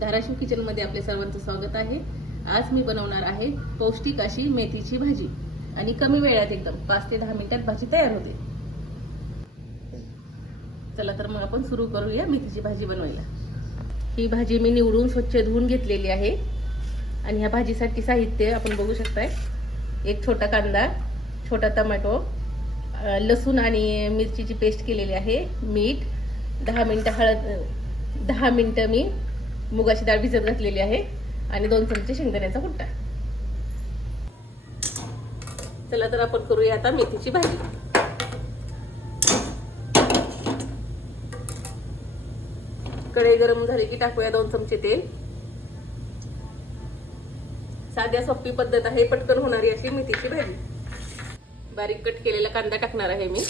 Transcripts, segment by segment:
धाराशिव किचनमध्ये आपले सर्वांचं स्वागत आहे. आज मी बनवणार आहे पौष्टिक अशी मेथीची भाजी. आणि कमी वेळात एकदम पाच ते दहा मिनिटात भाजी तयार होते. चला तर मग आपण सुरू करूया मेथीची भाजी बनवायला. ही भाजी मी निवडून स्वच्छ धुवून घेतलेली आहे. आणि ह्या भाजीसाठी साहित्य आपण बघू शकताय. एक छोटा कांदा छोटा टमॅटो लसूण आणि मिरचीची पेस्ट केलेली आहे. मीठ दहा मिनटं हळद दहा मिनटं मी मुगाची डाळ भिजत घातलेली आहे आणि दोन चमचे शेंगदाण्याचा कुट्टा. चला तर आपण करूया आता मेथीची भाजी. कढई गरम झाली की टाकूया दोन चमचे तेल. साध्या सोपी पद्धत आहे पटकन होणारी अशी मेथीची भाजी. बारीक कट केलेला कांदा टाकणार आहे मी.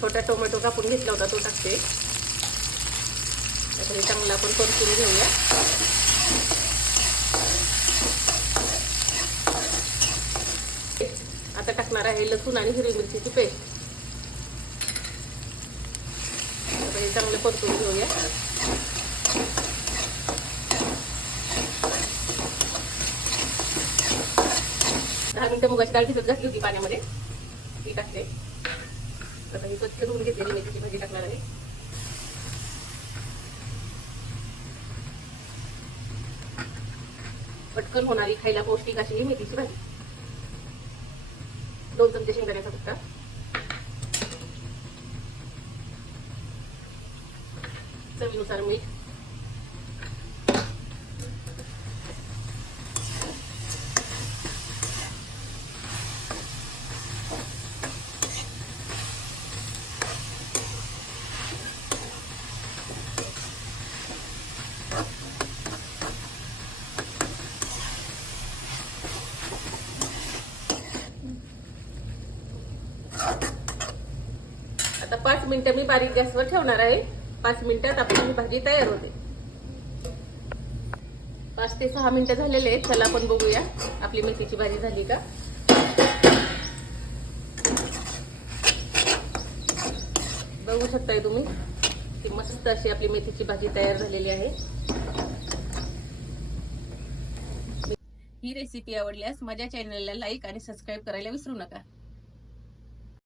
छोटा टोमॅटो कापून घेतला होता तो टाकते. आता चांगला आपण परतून घेऊया. आता टाकणार आहे लसूण आणि हिरवी मिरचीची पेस्ट आता हे चांगलं परतून घेऊया. दहा मिनिटं मुगाची डाळ भिजत घातली होती पाण्यामध्ये. ती टाकते. आता ही स्वच्छ धुवून घेतलेली मेथीची भाजी टाकणार आहे. पटकन होणारी खायला पौष्टिक अशी ही मेथीची भाजी. दोन चमचे शेंगदाण्याचा फक्त चवीनुसार मीठ. आता पाच मिनिटं मी बारीक गॅसवर ठेवणार आहे. पाच मिनिटात आपली ही भाजी तयार होते. पाच ते सहा मिनिटं झालेले आहेत. चला आपण बघूया. आपली मेथीची भाजी झाली का? बघू शकताय तुम्ही की मस्त अशी आपली मेथीची भाजी तयार झालेली आहे. ही रेसिपी आवडल्यास माझ्या चॅनलला लाईक आणि सबस्क्राईब करायला विसरू नका.